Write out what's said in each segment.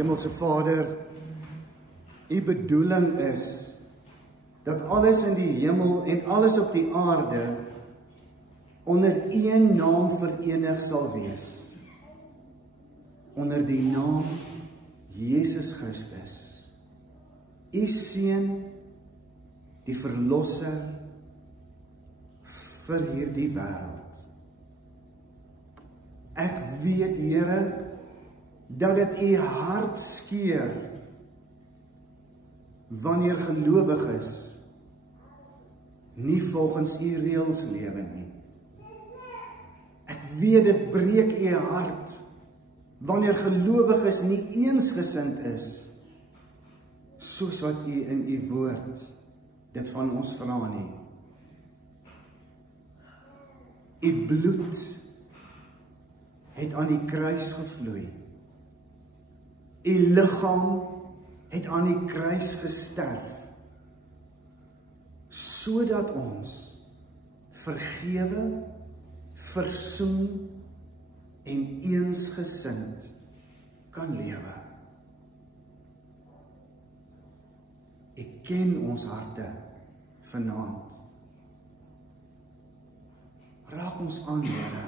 Hemelse Vader, U bedoeling is dat alles in die hemel en alles op die aarde onder een naam verenig sal wees. Onder die naam Jesus Christus, U Seun, die Verlosser vir hierdie wêreld. Ek weet, Here, dat dit U hart skeur wanneer gelowiges nie volgens U reëls lewe nie. Ek weet dit breek U hart wanneer gelowiges nie eensgesind is soos wat U in U woord dit van ons vra nie. U bloed het aan die kruis gevloei. U liggaam het aan die kruis gesterf, sodat ons vergewe, versoen en eensgesind kan lewe. U ken ons harte vanaand. Raak ons aan, Here.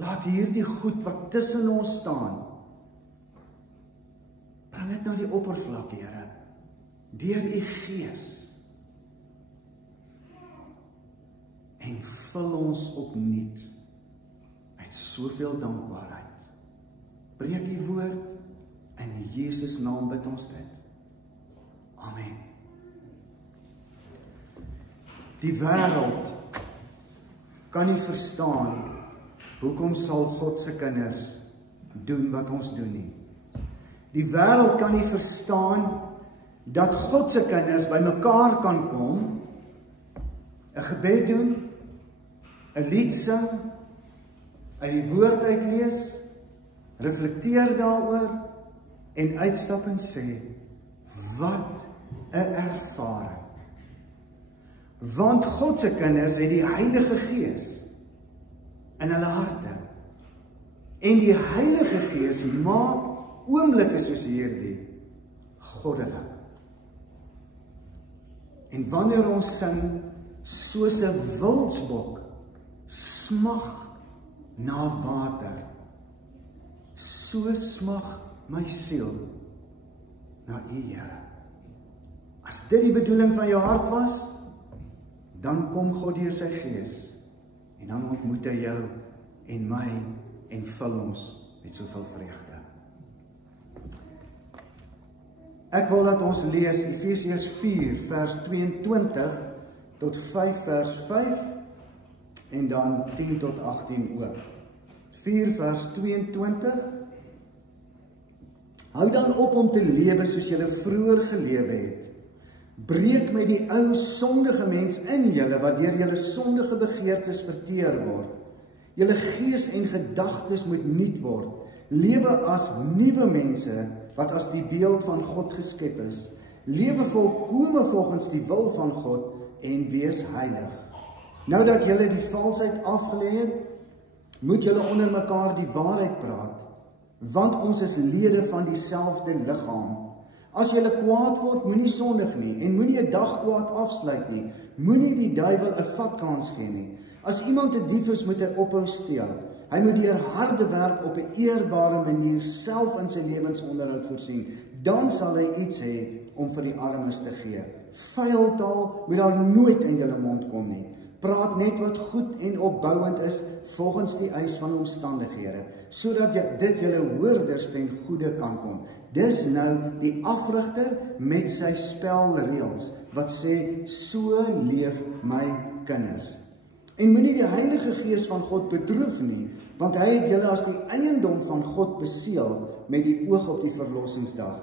Laat hierdie goed wat tussen ons staan, bring dit na die oppervlak, Here, deur U Gees, en vul ons opnuut met soveel dankbaarheid. Breek U woord, in Jesus naam bid ons dit. Amen. Die wêreld kan nie verstaan hoekom sal God se kinders doen wat ons doen nie. Die wêreld kan nie verstaan dat God se kinders by mekaar kan kom, 'n gebed doen, 'n lied sing, uit die woord uitlees, reflekteer daaroor en uitstap en sê, wat 'n ervaring. Want God se kinders het die Heilige Gees in hulle harte. En die Heilige Gees maak oomblikke soos hierdie goddelik. En wanneer ons sing soos 'n wildsbok smag na water, so smag my siel na U, Here. As dit die bedoeling van jou hart was, dan kom God deur sy Gees en dan ontmoet hy jou en my en vul ons met soveel vreugde. Ek wil dat ons lees Efesiërs 4 vers 22 tot 5 vers 5 en dan 10 tot 18 ook. 4 vers 22. Hou dan op om te lewe soos julle vroeër gelewe het. Breek met die ou sondige mens in julle wat deur julle sondige begeertes verteer word. Julle gees en gedagtes moet nuut word. Lewe as nuwe mense wat as die beeld van God geskep is. Lewe volkome volgens die wil van God en wees heilig. Nou dat julle die valsheid afgelê het, moet julle onder mekaar die waarheid praat, want ons is lede van dieselfde liggaam. As julle kwaad word, moenie sondig nie en moenie 'n dag kwaad afsluit nie. Moenie die duiwel 'n vatkans gee nie. As iemand 'n dief is, moet hy ophou steel. Hy moet deur harde werk op 'n eerbare manier self in sy lewensonderhoud voorsien. Dan sal hy iets hê om vir die armes te gee. Vuil taal moet daar nooit in julle mond kom nie. Praat net wat goed en opbouend is volgens die eis van omstandighede, sodat dit julle hoorders ten goeie kan kom. Dis nou die afrigter met sy spelreëls wat sê, so leef my kinders. En moenie die Heilige Gees van God bedroef nie, want hy het julle as die eiendom van God beseël met die oog op die verlossingsdag.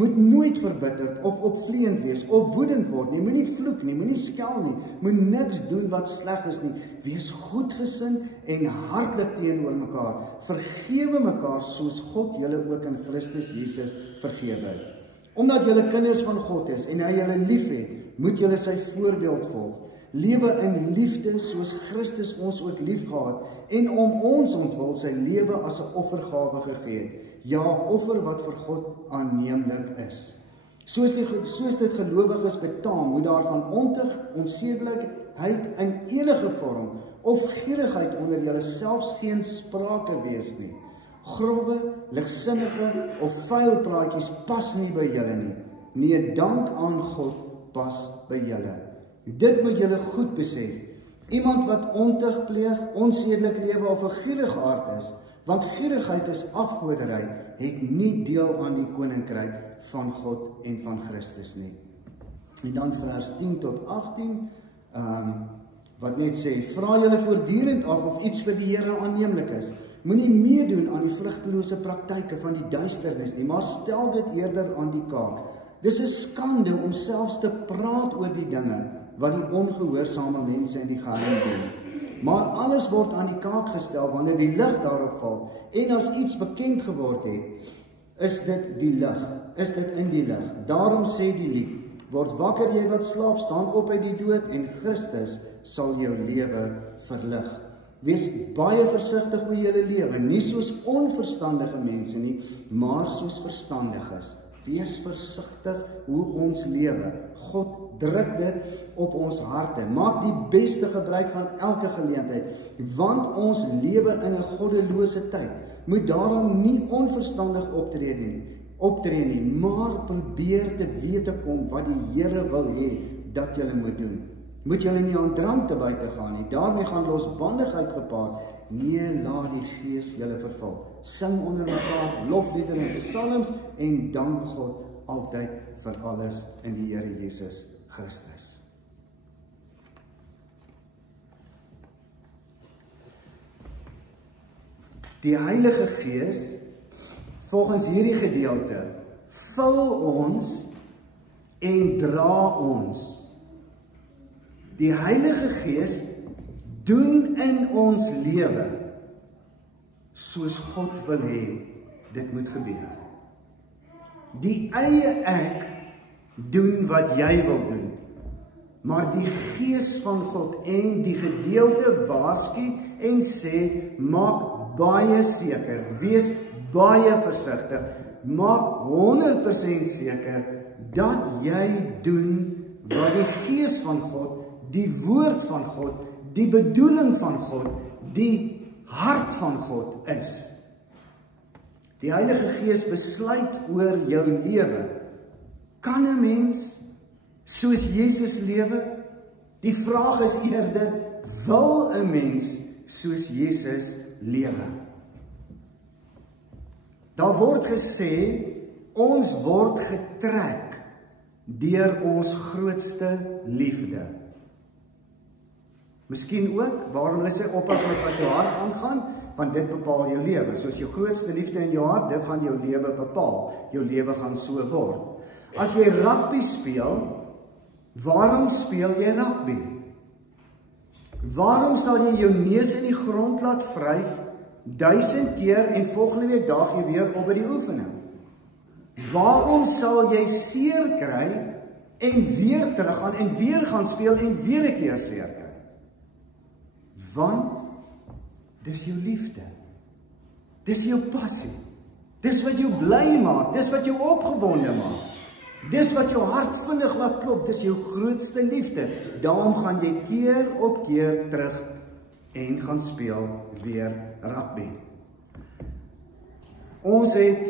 Moet nooit verbitterd of opvleend wees of woedend word nie, moenie vloek nie, moenie skel nie, moet niks doen wat sleg is nie. Wees goedgesind en hartlik teenoor mekaar. Vergewe mekaar soos God julle ook in Christus Jesus vergewe het. Omdat julle kinders van God is en hy julle liefhet, moet julle sy voorbeeld volg. lewe in liefde soos Christus ons ook liefgehad en om ons ontwil sy lewe as 'n offergawe gegee. Ja, offer wat vir God aanneemlik is. Soos dit gelowiges betaam, moet daar van ontug, onsedelikheid in enige vorm of gierigheid onder julle selfs geen sprake wees nie. Grove, ligsinnige of vuil praatjies pas nie by julle nie. Nee, dank aan God pas by julle. Dit moet julle goed besef. Iemand wat ontug pleeg, onsedelik lewe of 'n gierige aard is, want gierigheid is afgoderry, het nie deel aan die koninkryk van God en van Christus nie. En dan vers 10 tot 18, wat net sê, vra julle voortdurend af of iets vir die Here aanneemlik is. Moenie meedoen aan die vrugtelose praktyke van die duisternis nie, maar stel dit eerder aan die kaak. Dis 'n skande om selfs te praat oor die dinge wat die ongehoorsame mense in die geheim doen. Maar alles word aan die kaak gestel wanneer die lig daarop val. En as iets bekend geword het, is dit in die lig. Daarom sê die lied, word wakker jy wat slaap, staan op uit die dood en Christus sal jou lewe verlig. Wees baie versigtig oor julle lewe, nie soos onverstandige mense nie, maar soos verstandiges. Wees versigtig hoe ons lewe. God druk dit op ons harte. Maak die beste gebruik van elke geleentheid, want ons lewe in 'n goddelose tyd. Moet daarom nie onverstandig optree nie, maar probeer te wete kom wat die Here wil hê dat julle moet doen. Moet julle nie aan drank te buite gaan nie, daarmee gaan losbandigheid gepaard. Nee, laat die Gees julle vervul. Sing onder mekaar lofliedere en psalms en dank God altyd vir alles in die Here Jesus Christus. Die Heilige Gees, volgens hierdie gedeelte, vul ons en dra ons. Die Heilige Gees doen in ons lewe soos God wil hê dit moet gebeur. Die eie ek doen wat jy wil doen, maar die Gees van God en die gedeelte waarsku en sê, maak baie seker, wees baie versigtig, maak 100% seker dat jy doen wat die Gees van God, die woord van God, die bedoeling van God, die hart van God is. Die Heilige Gees besluit oor jou lewe. Kan 'n mens soos Jesus lewe? Die vraag is eerder, wil 'n mens soos Jesus lewe? Daar word gesê, ons word getrek deur ons grootste liefde. Miskien ook, waarom hulle sê oppas met wat jou hart aangaan, want dit bepaal jou lewe. So as jou grootste liefde in jou hart, dit gaan jou lewe bepaal. Jou lewe gaan so word. As jy rugby speel, waarom speel jy rugby? Waarom sal jy jou neus in die grond laat vryf 1000 keer en volgende week daag jy weer op by die oefening? Waarom sal jy seer kry en weer teruggaan en weer gaan speel en weer 'n keer seer kry? Want dis jou liefde. Dis jou passie. Dis wat jou bly maak, dis wat jou opgewonde maak. Dis wat jou hart vinnig laat klop, dis jou grootste liefde. Daarom gaan jy keer op keer terug en gaan speel weer rugby. Ons het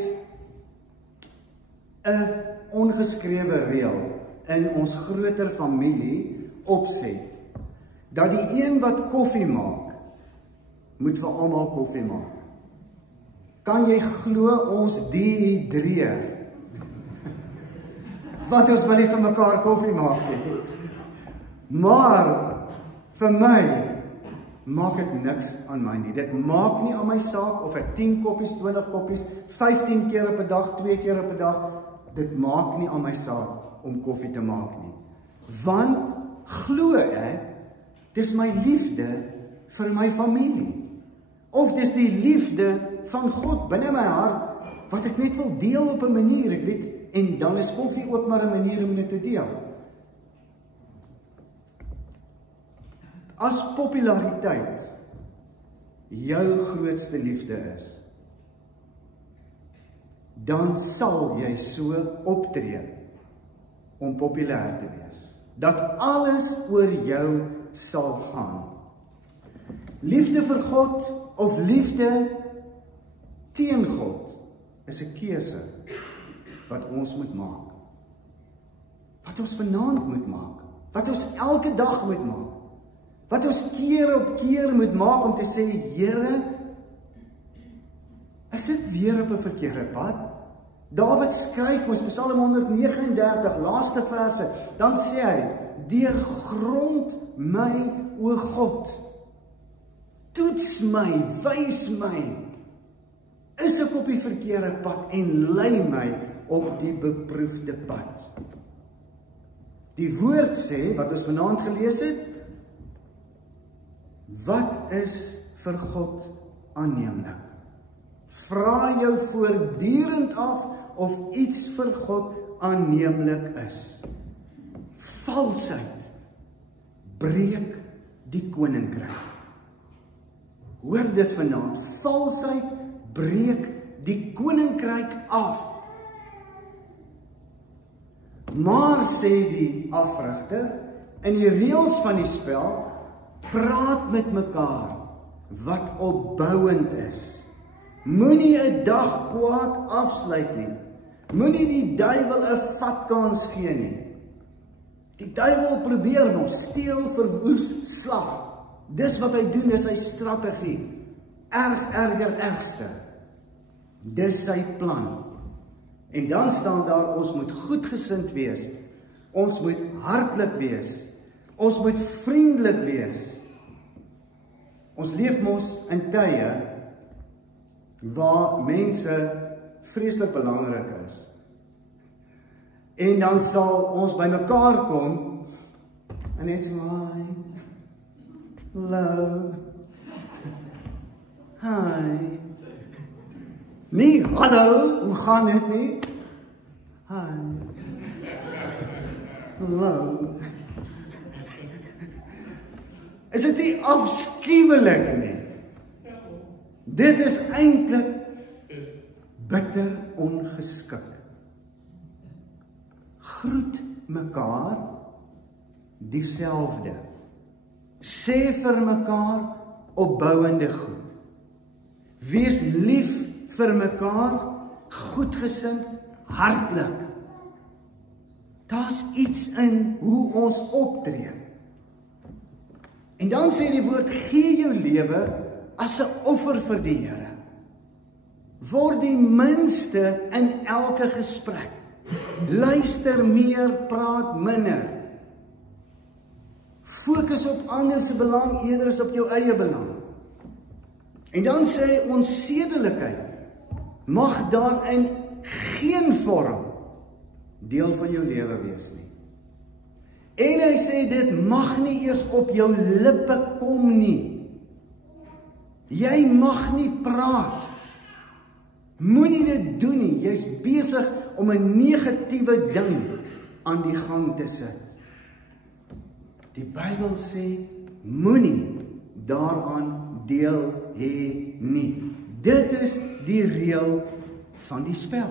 'n ongeskrewe reël in ons groter familie opset, dat die een wat koffie maak, moet vir almal koffie maak. Kan jy glo ons dehydreer? Want ons wil nie vir mekaar koffie maak nie. Maar vir my maak dit niks aan my nie. Dit maak nie aan my saak of ek 10 koppies, 20 koppies, 15 keer op 'n dag, 2 keer op 'n dag, dit maak nie aan my saak om koffie te maak nie. Want glo ek, dis my liefde vir my familie. Of dis die liefde van God binne my hart, wat ek net wil deel op 'n manier, ek weet, en dan is koffie ook maar 'n manier om dit te deel. as populariteit jou grootste liefde is, dan sal jy so optree om populêr te wees, dat alles oor jou sal gaan. Liefde vir God of liefde teen God is 'n keuse wat ons moet maak. Wat ons vanaand moet maak, wat ons elke dag moet maak, wat ons keer op keer moet maak om te sê, Here, is dit weer op 'n verkeerde pad? Dawid skryf mos Psalm 139, laaste verse, dan sê hy, deurgrond my, o God, toets my, wys my, is ek op die verkeerde pad en lei my op die beproefde pad. Die woord sê, wat ons vanaand gelees het, wat is vir God aanneemlik? Vra jou voortdurend af of iets vir God aanneemlik is. Valsheid breek die koninkryk. Hoor dit vanaand, valsheid breek die koninkryk af. Maar sê die afrigter, in die reëls van die spel, praat met mekaar wat opbouend is. Moenie 'n dag kwaad afsluit nie. Moenie die duiwel 'n vatkans gee nie. Die duiwel probeer ons steel, verwoes, slag. Dis wat hy doen, is sy strategie. Ergste. Dis sy plan. En dan staan daar, ons moet goedgesind wees. Ons moet hartlik wees. Ons moet vriendelik wees. Ons leef mos in tye waar mense vreeslik belangrik is. En dan sal ons by mekaar kom en net so, hi, hello, hi. Nie, hallo, hoe gaan dit nie? Hi, hallo. Is dit nie afskuwelik nie? Dit is eintlik bitter ongeskik. Groet mekaar dieselfde. Sê vir mekaar opbouende goed. Wees lief vir mekaar, goedgesind, hartlik. Daar's iets in hoe ons optree. En dan sê die woord, gee jou lewe as 'n offer vir die Here. Word die minste in elke gesprek. Luister meer, praat minder. Fokus op ander se belang eerder as op jou eie belang. En dan sê hy, ons sedelikheid mag daarin geen vorm deel van jou lewe wees nie. En hy sê, dit mag nie eers op jou lippe kom nie. Jy mag nie praat. Moenie dit doen nie. Jy's besig om 'n negatiewe ding aan die gang te sit. Die Bybel sê, moenie daaraan deel hê nie. Dit is die reël van die spel.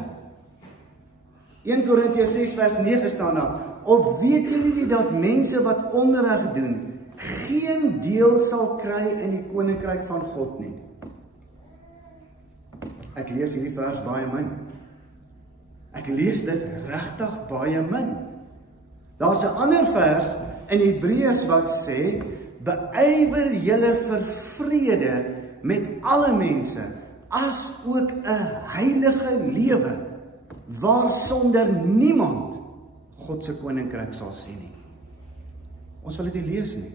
1 Korintiërs 6 vers 9 staan daar, of weet julle nie dat mense wat onreg doen, geen deel sal kry in die koninkryk van God nie? Ek lees hierdie vers baie min. Ek lees dit regtig baie min. Daar's 'n ander vers in Hebreërs wat sê, beywer julle vir vrede met alle mense, as ook 'n heilige lewe, waarsonder niemand God se koninkryk sal sien nie. Ons wil dit nie lees nie.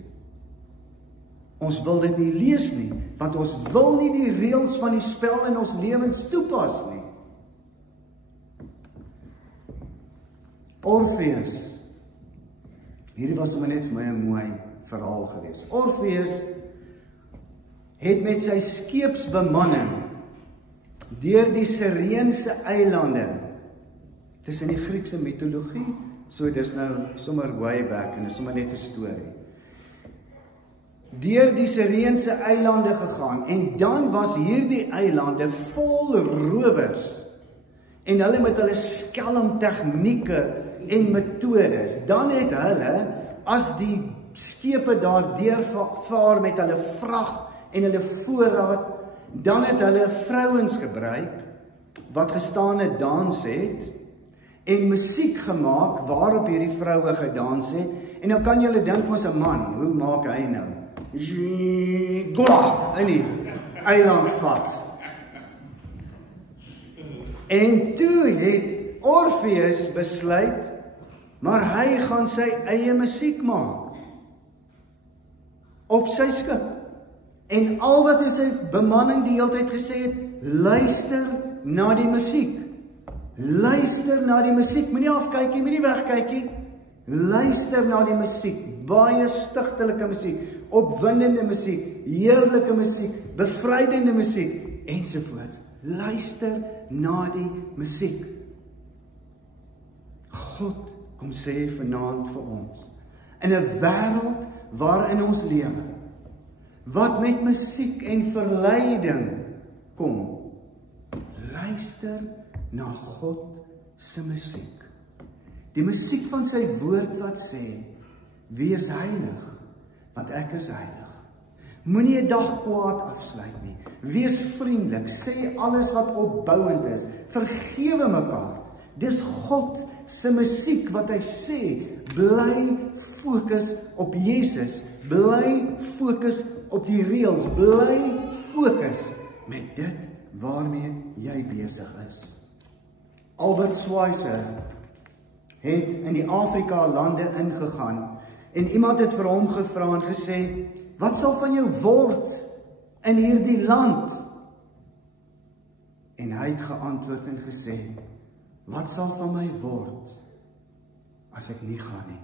Ons wil dit nie lees nie, want ons wil nie die reëls van die spel in ons lewens toepas nie. Orfeus. Hierdie was sommer net vir my 'n mooi verhaal gewees. Orfeus het met sy skeepsbemanning deur die Sireense eilande, dis in die Griekse mitologie, so dis nou sommer way back en is sommer net 'n storie. deur die Sireense eilande gegaan, en dan was hierdie eilande vol rowers, en hulle met hulle skelm tegnieke en metodes, dan het hulle, as die skepe daar deurvaar met hulle vrag en hulle voorraad, dan het hulle vrouens gebruik, wat gestane dans het, en musiek gemaak, waarop hierdie vroue gedans het, en dan kan julle dink mos 'n man, hoe maak hy nou? In die eiland vas. En toe het Orpheus besluit, maar hy gaan sy eie musiek maak, op sy skip. En al wat hy sy bemanning die hele tyd gesê het, luister na die musiek. Luister na die musiek, moenie afkykie, moenie wegkykie. Luister na die musiek, baie stigtelike musiek, opwindende musiek, heerlike musiek, bevrydende musiek, ensovoorts. Luister na die musiek. God kom sê vanaand vir ons, in 'n wêreld waarin ons lewe, wat met musiek en verleiding kom, luister na God se musiek. Die musiek van sy woord wat sê, wees heilig, want ek is heilig. Moenie 'n dag kwaad afsluit nie. Wees vriendelik, sê alles wat opbouend is, vergewe mekaar. Dis God se musiek wat hy sê, bly fokus op Jesus, bly fokus op die reëls, bly fokus met dit waarmee jy besig is. Albert Schweitzer het in die Afrika lande ingegaan en iemand het vir hom gevra en gesê, wat sal van jou word in hierdie land? En hy het geantwoord en gesê, wat sal van my word as ek nie gaan nie?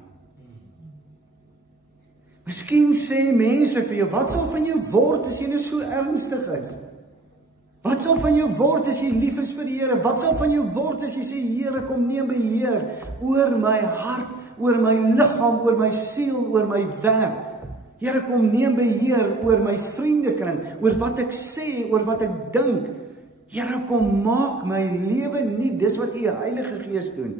Miskien sê mense vir jou, wat sal van jou word as jy nou so ernstig is? Wat sal van jou word as jy lief is vir die Here? Wat sal van jou word as jy sê, Here, kom neem beheer oor my hart, oor my liggaam, oor my siel, oor my werk? Here, kom neem beheer oor my vriendekring, oor wat ek sê, oor wat ek dink. Here, kom maak my lewe nie, dis wat U Heilige Gees doen.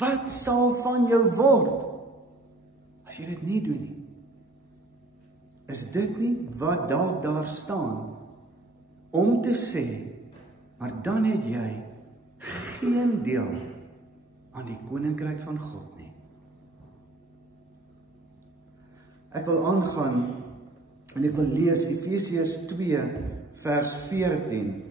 Wat sal van jou word as jy dit nie doen nie? Is dit nie wat dalk daar staan om te sê, maar dan het jy geen deel aan die koninkryk van God nie? Ek wil aangaan en ek wil lees Efesiërs 2 vers 14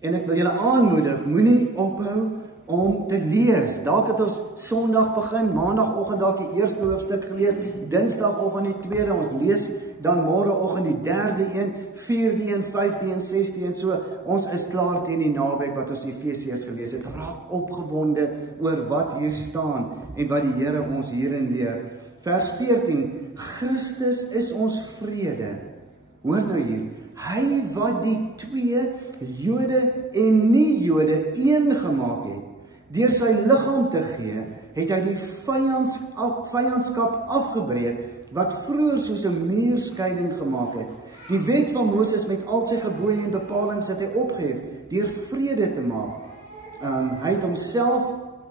en ek wil julle aanmoedig, moenie ophou om te lees. Dalk het ons Sondag begin, Maandagoggend dalk die eerste hoofstuk gelees, Dinsdagoggend die tweede, ons lees dan môreoggend die derde een, vierde een, vyfde een, sesde een, so ons is klaar teen die naweek wat ons Efesiërs gelees het, raak opgewonde oor wat hier staan en wat die Here ons hierin leer. Vers 14, Christus is ons vrede. Hoor nou hier, hy wat die twee, Jode en nie Jode, een gemaak het, deur sy liggaam te gee, het hy die vyandskap afgebreek, wat vroeër soos 'n muurskeiding gemaak het. Die wet van Moses met al sy gebooie en bepalings het hy opgehef, deur vrede te maak. Hy het homself,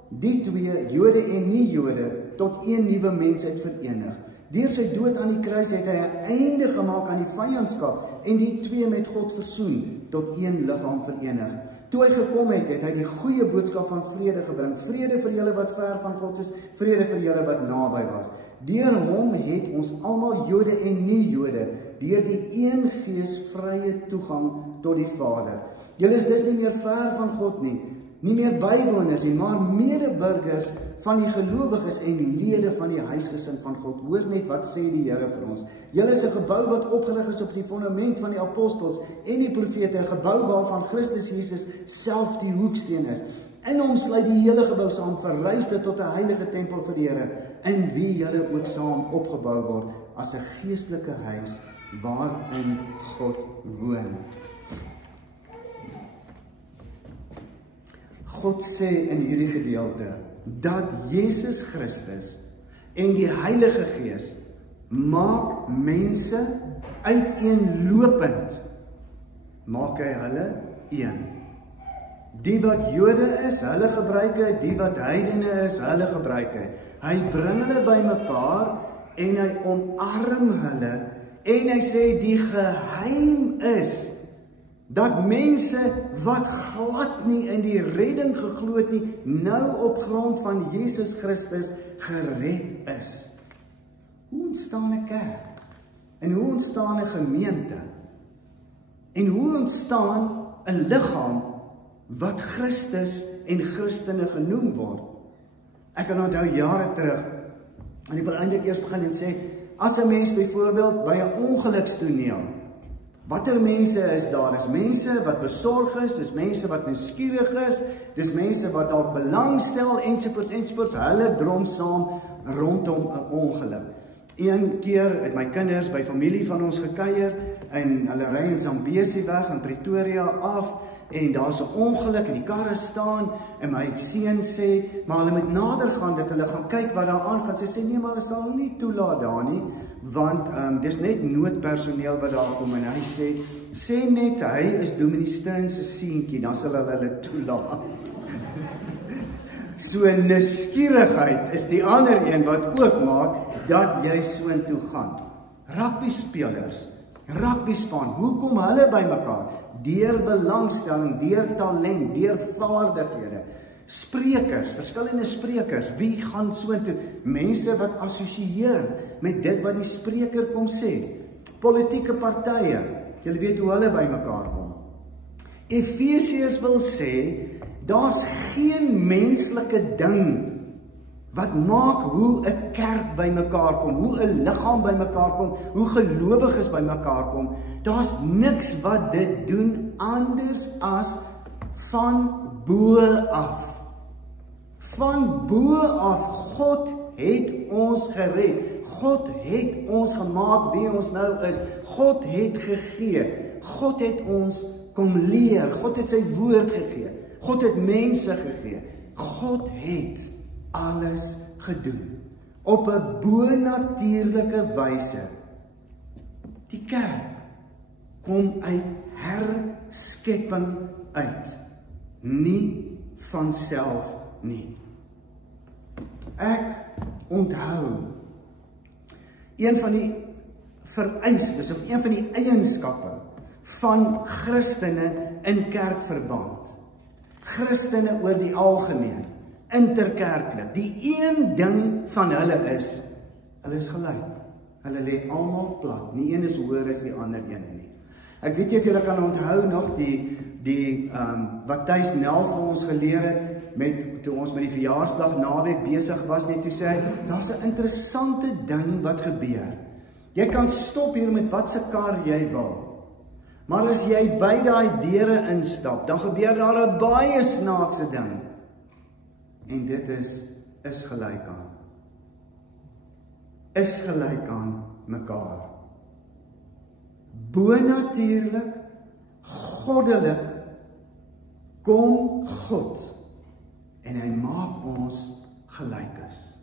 die twee, Jode en nie Jode, tot een nuwe mensheid verenig. Deur sy dood aan die kruis het hy 'n einde gemaak aan die vyandskap en die twee met God versoen, tot een liggaam verenig. Toe hy gekom het, het hy die goeie boodskap van vrede gebring. Vrede vir julle wat ver van God is, vrede vir julle wat naby was. Deur hom het ons almal, Jode en nie Jode, deur die een Gees vrye toegang tot die Vader. Julle is dus nie meer ver van God nie, nie meer bywoners nie, maar medeburgers van die gelowiges en lede van die huisgesin van God. Hoor net wat sê die Here vir ons. Julle is 'n gebou wat opgerig is op die fondament van die apostels en die profete, 'n gebou waarvan Christus Jesus self die hoeksteen is. In hom sluit die hele gebou saam, verrys dit tot 'n heilige tempel vir die Here, in wie julle ook saam opgebou word as 'n geestelike huis waarin God woon. God sê in hierdie gedeelte dat Jesus Christus en die Heilige Gees maak mense uiteenlopend, maak hy hulle een. Die wat Jode is, hulle gebruik hy, die wat heidene is, hulle gebruik hy. Hy bring hulle bymekaar en hy omarm hulle en hy sê die geheim is dat mense wat glad nie in die redding geglo het nie, nou op grond van Jesus Christus gered is. Hoe ontstaan 'n kerk? En hoe ontstaan 'n gemeente? En hoe ontstaan 'n liggaam wat Christus en Christene genoem word? Ek kan onthou jare terug, en ek wil eintlik eers begin en sê, as 'n mens byvoorbeeld by 'n ongelukstoneel, watter mense is daar? Dis mense wat besorg is, dis mense wat nuuskierig is, dis mense wat dalk belangstel, ensovoorts, ensovoorts, hulle drom saam rondom 'n ongeluk. Een keer het my kinders by familie van ons gekuier, en hulle ry in Zambesi weg in Pretoria af, en daar's 'n ongeluk en die karre staan, en my seun sê, maar hulle moet nader gaan, dat hulle gaan kyk wat daar aangaan. Sy sê, nee, maar hulle sal nie toelaat daar nie, want dis net noodpersoneel wat daar kom, en hy sê net, hy is Dominee Steyn se seentjie, dan sal hulle toelaat. So nuuskierigheid is die ander een wat ook maak, dat jy soontoe gaan. Rugbyspelers, rugbyspan, hoe kom hulle by mekaar? Deur belangstelling, deur talent, deur vaardighede. Sprekers, verskillende sprekers, wie gaan soontoe? Mense wat assosieer met dit wat die spreker kom sê. Politieke partye, julle weet hoe hulle by mekaar kom. Efesiërs wil sê, daar's geen menslike ding wat maak hoe 'n kerk by mekaar kom, hoe 'n liggaam by mekaar kom, hoe gelowiges by mekaar kom. Daar's niks wat dit doen anders as van bo af. Van bo af, God het ons gered. God het ons gemaak wie ons nou is. God het gegee. God het ons kom leer. God het sy woord gegee. God het mense gegee. God het alles gedoen op 'n bonatuurlike wyse. Die kerk kom uit herskepping uit, nie van self nie. Ek onthou een van die vereistes of een van die eienskappe van Christene in kerkverband. Christene oor die algemeen, interkerklik. Die een ding van hulle is gelyk. Hulle lê almal plat. Nie een is hoër as die ander ene nie. Ek weet nie of julle kan onthou nog wat Thys Nel vir ons geleer het toe ons met die verjaarsdag naweek besig was net toe sê hy, daar's 'n interessante ding wat gebeur. Jy kan stop hier met wat se kar jy wil. Maar as jy by daai deure instap, dan gebeur daar 'n baie snaakse ding. En dit is gelyk aan. Is gelyk aan mekaar. Bonatuurlik, goddelik, kom God en hy maak ons gelyk is.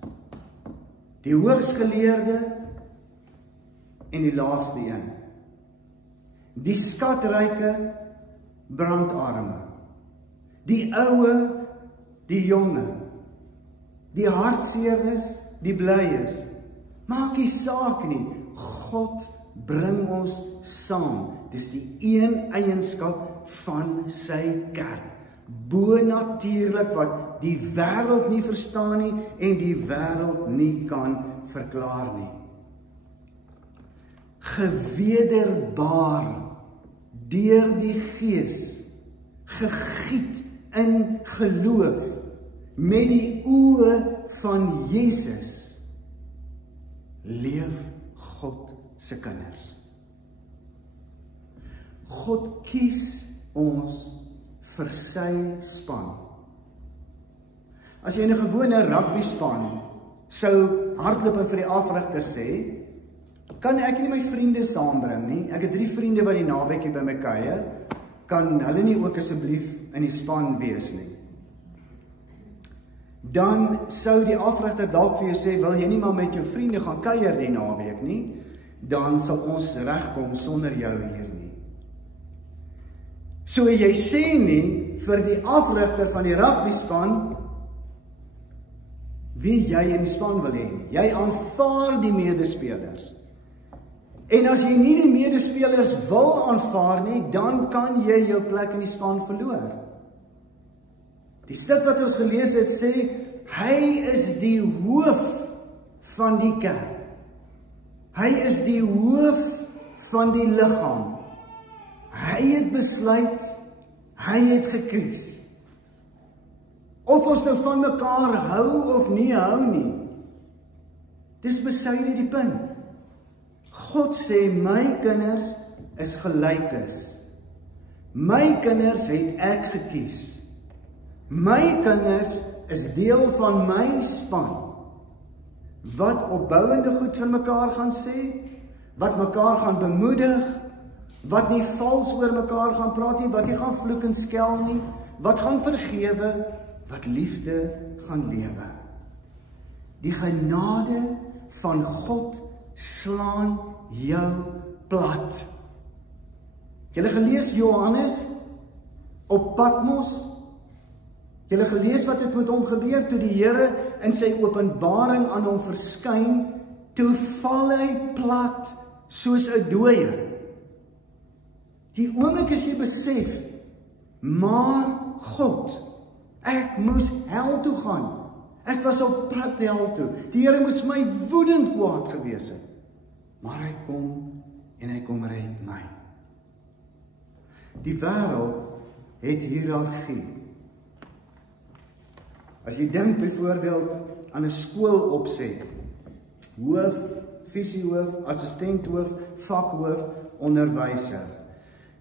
Die hoogsgeleerde en die laagste een. Die skatryke, brandarme. Die oue, die jonge. Die hartseeres, die blyes. Maak nie saak nie. God bring ons saam. Dis die een eienskap van sy kerk. Bonatuurlik wat die wêreld nie verstaan nie en die wêreld nie kan verklaar nie. Gewederbaar deur die Gees, gegiet in geloof, met die oë van Jesus, leef God se kinders. God kies ons vir sy span. As jy in 'n gewone rugby span sou hardloop en vir die afrigter sê, kan ek nie my vriende saambring nie. Ek het 3 vriende wat die naweek hier by my kuier. Kan hulle nie ook asseblief in die span wees nie? dan sou die afrigter dalk vir jou sê, wil jy nie maar met jou vriende gaan kuier die naweek nie, dan sal ons regkom sonder jou hier nie. So jy sê nie vir die afrigter van die rugbyspan wie jy in die span wil hê nie. Jy aanvaar die medespelers. En as jy nie die medespelers wil aanvaar nie, dan kan jy jou plek in die span verloor. Die stuk wat ons gelees het sê, hy is die hoof van die kerk. Hy is die hoof van die liggaam. Hy het besluit, hy het gekies. Of ons nou van mekaar hou of nie hou nie, dis besyde die punt. God sê, my kinders is gelykes. My kinders het ek gekies. My kinders is deel van my span, wat opbouende goed vir mekaar gaan sê, wat mekaar gaan bemoedig, wat nie vals oor mekaar gaan praat nie, wat nie gaan vloek en skel nie, wat gaan vergewe, wat liefde gaan lewe. Die genade van God slaan jou plat. Julle gelees Johannes op Patmos? Julle gelees wat het met hom gebeur toe die Here in sy openbaring aan hom verskyn, toe val hy plat soos 'n dooie. Die oomblik as jy besef, maar God, ek moes hel toe gaan. Ek was op pad hel toe. Die Here moes my woedend kwaad gewees het. Maar hy kom en hy kom red my. Die wêreld het hiërargie. As jy dink byvoorbeeld aan 'n skoolopset, hoof, visiehoof, assistenthoof, vakhoof, onderwyser.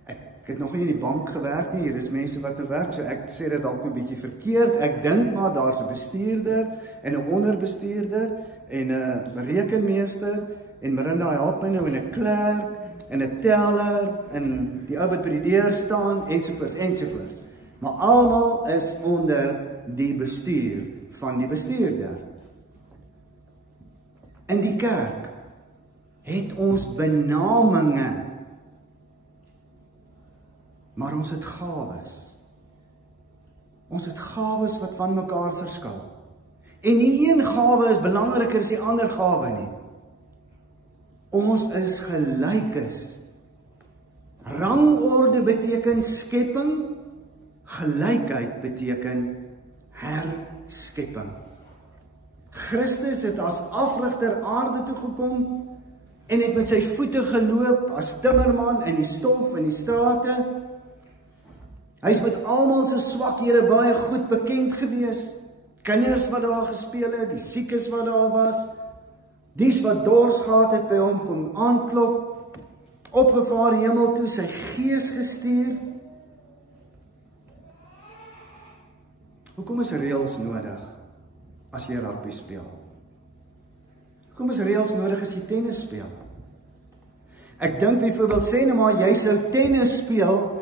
Ek het nog nie in die bank gewerk nie, hier is mense wat bewerk, so ek sê dit dalk 'n bietjie verkeerd. Ek dink maar daar's 'n bestuurder en 'n onderbestuurder en 'n rekenmeester en Marinda help my nou en 'n klerk en 'n teller en die ou wat by die deur staan ensovoorts ensovoorts. Maar almal is onder die bestuur van die bestuurder. In die kerk het ons benaminge, maar ons het gawes. Ons het gawes wat van mekaar verskil. En nie een gawe is belangriker as die ander gawe nie. Ons is gelykes. Rangorde beteken skepping, gelykheid beteken herskepping. Christus het as afrigter aarde toe gekom en het met sy voete geloop as timmerman in die stof in die strate. Hy is met almal se swakhede baie goed bekend gewees. Kinders wat daar gespeel het, die siekes wat daar was, dies wat dors gehad het by hom kom aanklop, opgevaar hemel toe, sy gees gestuur. Hoekom is reëls nodig as jy rugby speel? Hoekom is reëls nodig as jy tennis speel? Ek dink byvoorbeeld, sê nou maar, jy sou tennis speel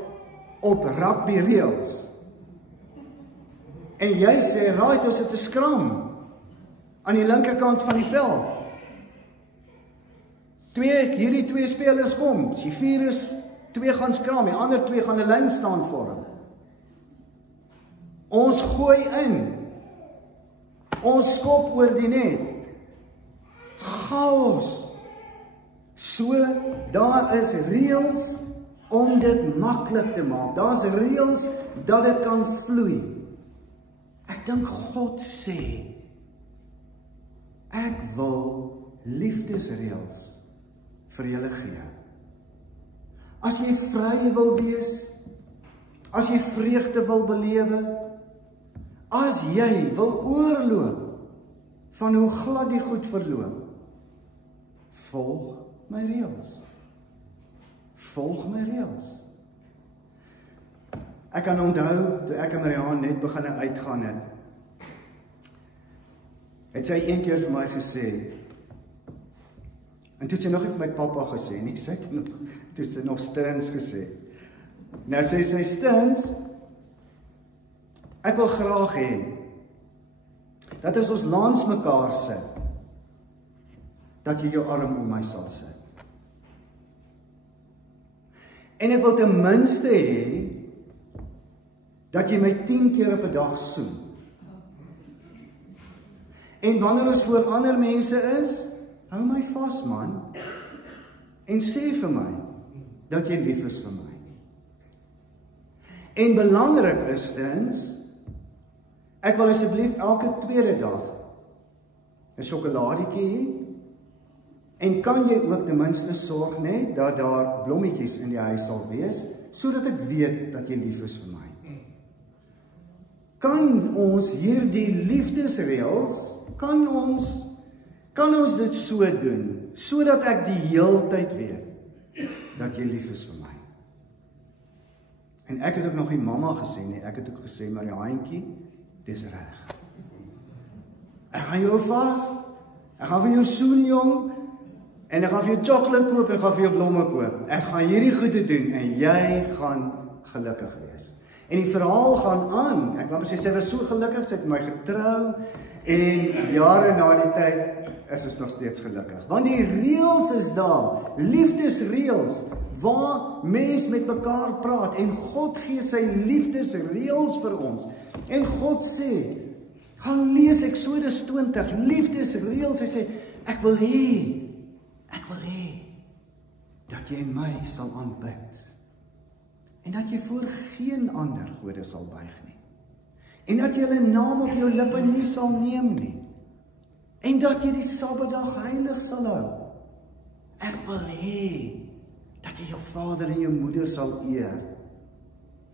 op rugby reëls. En jy sê, right, ons het 'n skram aan die linkerkant van die veld. Hierdie twee spelers kom, as die 4 is, 2 gaan skram, die ander 2 gaan 'n lyn staan vorm. Ons gooi in. Ons skop oor die net. Chaos. So, daar is reëls om dit maklik te maak. Daar's reëls dat dit kan vloei. Ek dink God sê, ek wil liefdesreëls vir julle gee. As jy vry wil wees, as jy vreugde wil belewe, as jy wil oorloop van hoe glad die goed verloop, volg my reëls. Volg my reëls. Ek kan onthou, toe ek en Marianne net begin uitgaan het sy een keer vir my gesê, en toe het sy nog nie vir my pappa gesê nie, sy het nog Stins gesê. Nou sê sy, Stins, ek wil graag hê, dat as ons langs mekaar sit, dat jy jou arm om my sal sit. En ek wil ten minste hê, dat jy my 10 keer op 'n dag soen. En wanneer ons voor ander mense is, hou my vas man, en sê vir my, dat jy lief is vir my. En belangrik is tens, ek wil asseblief elke tweede dag 'n sjokoladietjie hê, en kan jy ook ten minste sorg net, dat daar blommetjies in die huis sal wees, sodat ek weet, dat jy lief is vir my. Kan ons hierdie liefdesreëls, kan ons dit so doen, sodat ek die heeltyd weet, dat jy lief is vir my. En ek het ook nog die mamma gesê, nee, ek het ook gesê, maar die haantjie, dis reg. Ek gaan jou vas, ek gaan vir jou soen jong, en ek gaan vir jou chocolate koop, en ek gaan vir jou blomme koop. Ek gaan hierdie goede doen, en jy gaan gelukkig wees. En die verhaal gaan aan, ek wil sê, sy was so gelukkig, sy het my getrou, en jare na die tyd, is ons nog steeds gelukkig. Want die reëls is daar, liefdesreëls, waar mens met mekaar praat, en God gee sy liefdesreëls vir ons. En God sê, gaan lees Eksodus 20, liefdesreëls, hy sê, ek wil hê, dat jy my sal aanbid, en dat jy voor geen ander gode sal buig nie, en dat jy hulle naam op jou lippe nie sal neem nie, en dat jy die Sabbatdag heilig sal hou. Ek wil hê, dat jy jou vader en jou moeder sal eer.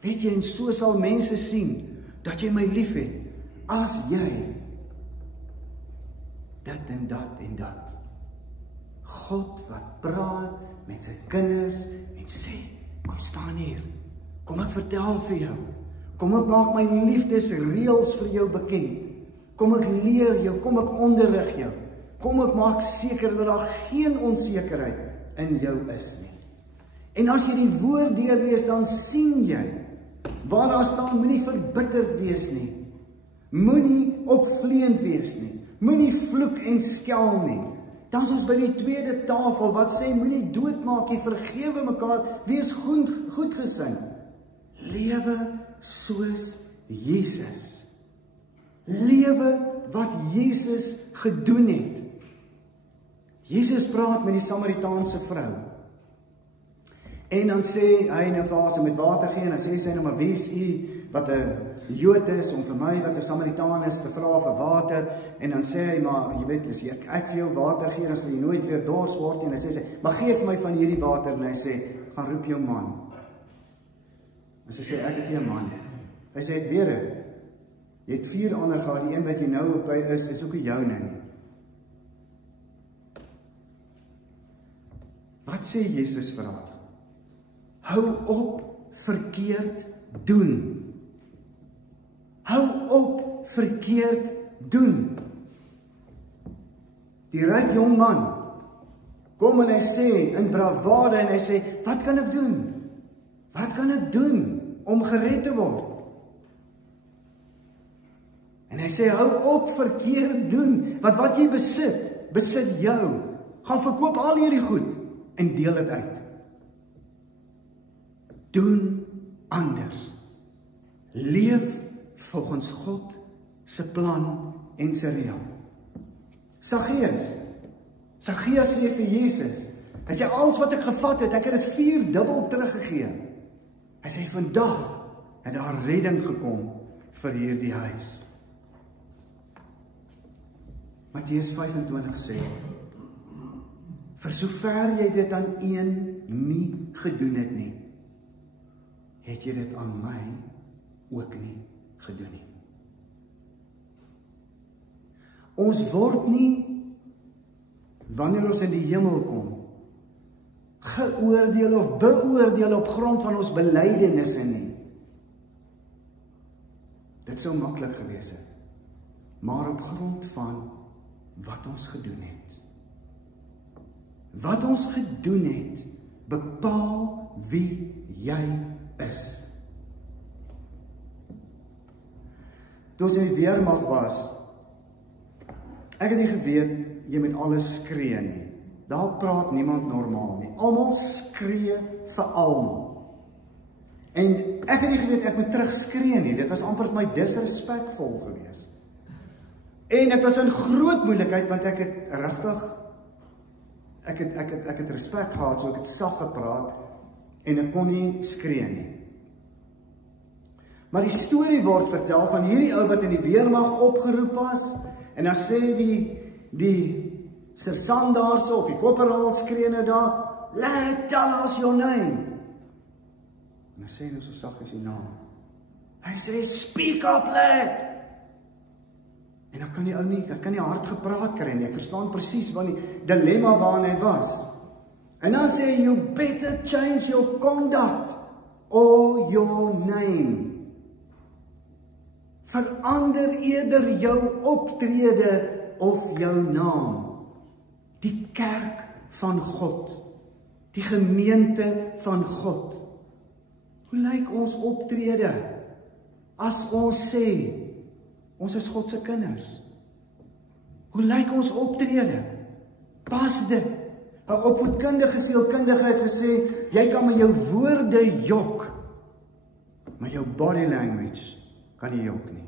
Weet jy, en so sal mense sien, dat jy my lief het, as jy, dit en dat en dat. God wat praat met sy kinders, en sê, kom staan hier, kom ek vertel vir jou, kom ek maak my liefdesreëls vir jou bekend, kom ek leer jou, kom ek onderrig jou, kom ek maak seker dat daar geen onsekerheid in jou is nie. En as jy die woord deurlees, dan sien jy, waar daar staan, moenie verbitterd wees nie, moenie opvleend wees nie, moenie vloek en skel nie. Dan is ons by die tweede tafel, wat sê, moenie doodmaak nie, vergewe mekaar, wees goedgesind. Lewe soos Jesus. Lewe wat Jesus gedoen het. Jesus praat met die Samaritaanse vrou. En dan sê hy nou vir haar, sy met water gee, en dan sê sy nou, maar wie is u wat 'n Jood is, om vir my wat 'n Samaritaan is, te vra vir water, en dan sê hy, maar jy weet, as ek vir jou water gee, dan sal jy nooit weer dors word, en dan sê sy, maar gee vir my van hierdie water, en hy sê, gaan roep jou man. En sy sê, ek het nie 'n man. Hy sê, ek weet het, jy het 4 ander gehad, die een wat jy nou by is ook nie joune nie. Wat sê Jesus vir haar? Hou op verkeerd doen. Hou op verkeerd doen. Die ryk jong man kom en hy sê in bravade, en hy sê, wat kan ek doen? Wat kan ek doen om gered te word? En hy sê, hou op verkeerd doen, want wat jy besit jou. Gaan verkoop al hierdie goed en deel dit uit. Doen anders. Leef volgens God se plan en sy reël. Saggeus sê vir Jesus, hy sê, alles wat ek gevat het, ek het dit 4 dubbel teruggegee. Hy sê, vandag het daar redding gekom vir hierdie huis. Matteus 25 sê, vir sover jy dit aan een nie gedoen het nie, het jy dit aan my ook nie gedoen nie. Ons word nie, wanneer ons in die hemel kom, geoordeel of beoordeel op grond van ons belydenisse nie. Dit sou maklik gewees het, maar op grond van wat ons gedoen het. Wat ons gedoen het, bepaal wie jy is. Toe ons in die weermag was, Ek het nie geweet jy met alles skree nie. Daar praat niemand normaal nie. Almal skree vir almal. En ek het nie geweet ek moet terugskree nie. Dit was amper vir my disrespekvol geweest. En ek was in groot moeilikheid want ek het regtig ek het respek gehad, so ek het sag gepraat en ek kon nie skree nie. Maar die storie word vertel van hierdie ou wat in die weermag opgeroep was en dan sê die sersant daarso of die korporaal skree nou daar, "Lad, tell us your name." En hy sê nou so sag as die naam. Hy sê, "Speak up, lad." En dan kan die ou nie, hy kan nie hard gepraat kry nie. Ek verstaan presies wat die dilemma waarin hy was. En dan sê hy, "You better change your conduct or your name." Verander eerder jou optrede of jou naam. Die kerk van God, die gemeente van God. Hoe lyk ons optrede as ons sê ons is God se kinders? Hoe lyk ons optrede? Pas dit. 'n opvoedkundige sielkundige het gesê, jy kan met jou woorde jok, maar jou body language kan nie jok nie.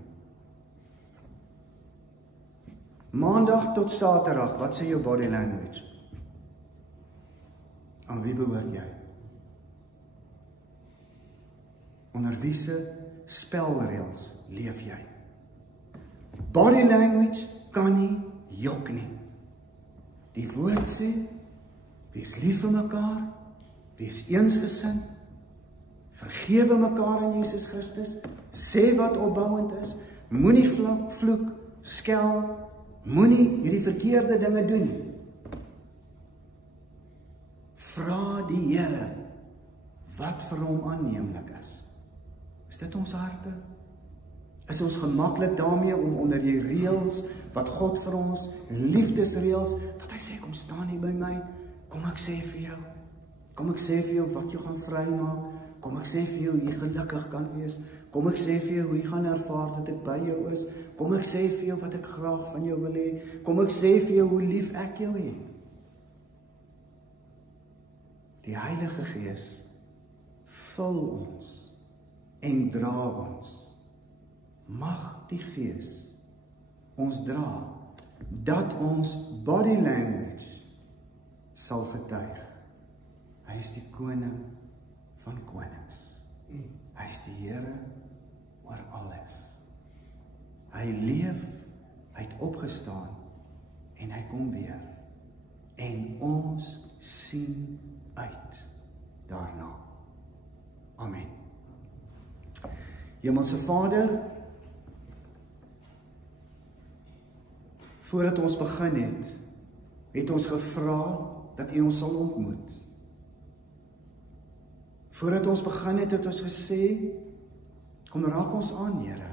Maandag tot Saterdag, wat sê jou body language? Aan wie behoort jy? Onder wie se spelreëls leef jy? Body language kan nie jok nie. Die woord sê, wees lief vir mekaar, wees eensgesind, vergewe mekaar in Jesus Christus, sê wat opbouend is, moenie vloek, skel, moenie hierdie verkeerde dinge doen nie. Vra die Here wat vir hom aanneemlik is. Is dit ons harte? Is ons gemaklik daarmee om onder die reëls wat God vir ons, liefdesreëls, wat hy sê, kom staan hier by my, kom ek sê vir jou, wat jou gaan vrymaak, kom ek sê vir jou hoe jy gelukkig kan wees, kom ek sê vir jou hoe jy gaan ervaar dat ek by jou is, kom ek sê vir jou wat ek graag van jou wil hê, kom ek sê vir jou hoe lief ek jou het. Die Heilige Gees vul ons en dra ons. Mag die Gees ons dra, dat ons body language sal getuig. Hy is die koning van konings. Hy is die Here oor alles. Hy leef, hy het opgestaan en hy kom weer. En ons sien uit daarna. Amen. Hemelse Vader, voordat ons begin het ons gevra dat U ons sal ontmoet. Voordat ons begin het ons gesê, kom raak ons aan, Here.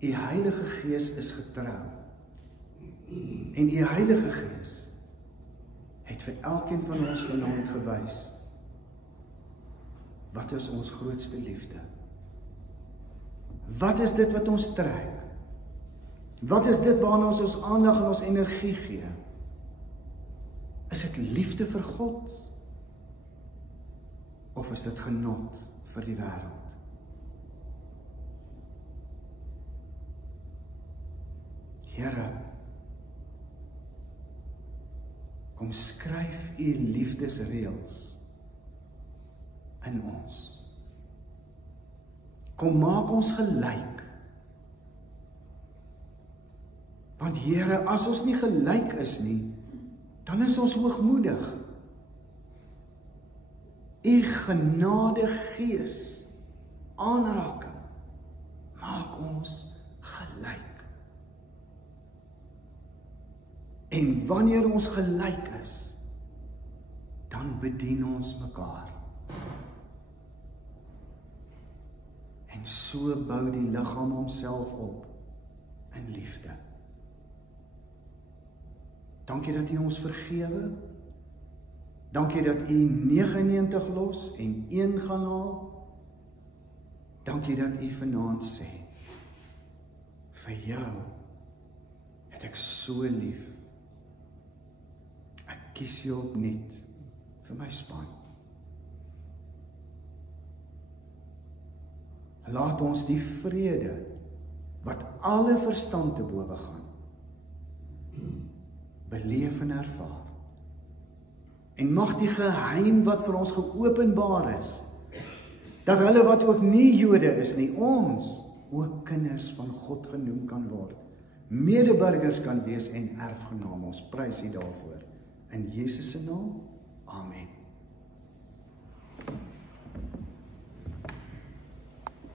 U Heilige Gees is getrou. En U Heilige Gees het vir elkeen van ons vanaand gewys, wat is ons grootste liefde? Wat is dit wat ons trek? Wat is dit waarna ons aandag en ons energie gee? Is dit liefde vir God? Of is dit genot vir die wêreld? Here, kom skryf U liefdesreëls in ons. Kom maak ons gelyk. Want Here, as ons nie gelyk is nie, dan is ons hoogmoedig. U genade Gees, aanraking, maak ons gelyk. En wanneer ons gelyk is, dan bedien ons mekaar. En so bou die liggaam homself op in liefde. Dankie dat U ons vergewe. Dankie dat U 99 los en 1 gaan haal. Dankie dat U vanaand sê, vir jou het ek so lief. Ek kies jou opnuut vir my span. Laat ons die vrede wat alle verstand te bowe gaan, beleef en ervaar. En mag die geheim wat vir ons geopenbaar is, dat hulle wat ook nie Jode is nie, ons ook kinders van God genoem kan word, medeburgers kan wees en erfgename. Ons prys U daarvoor. In Jesus se naam, amen.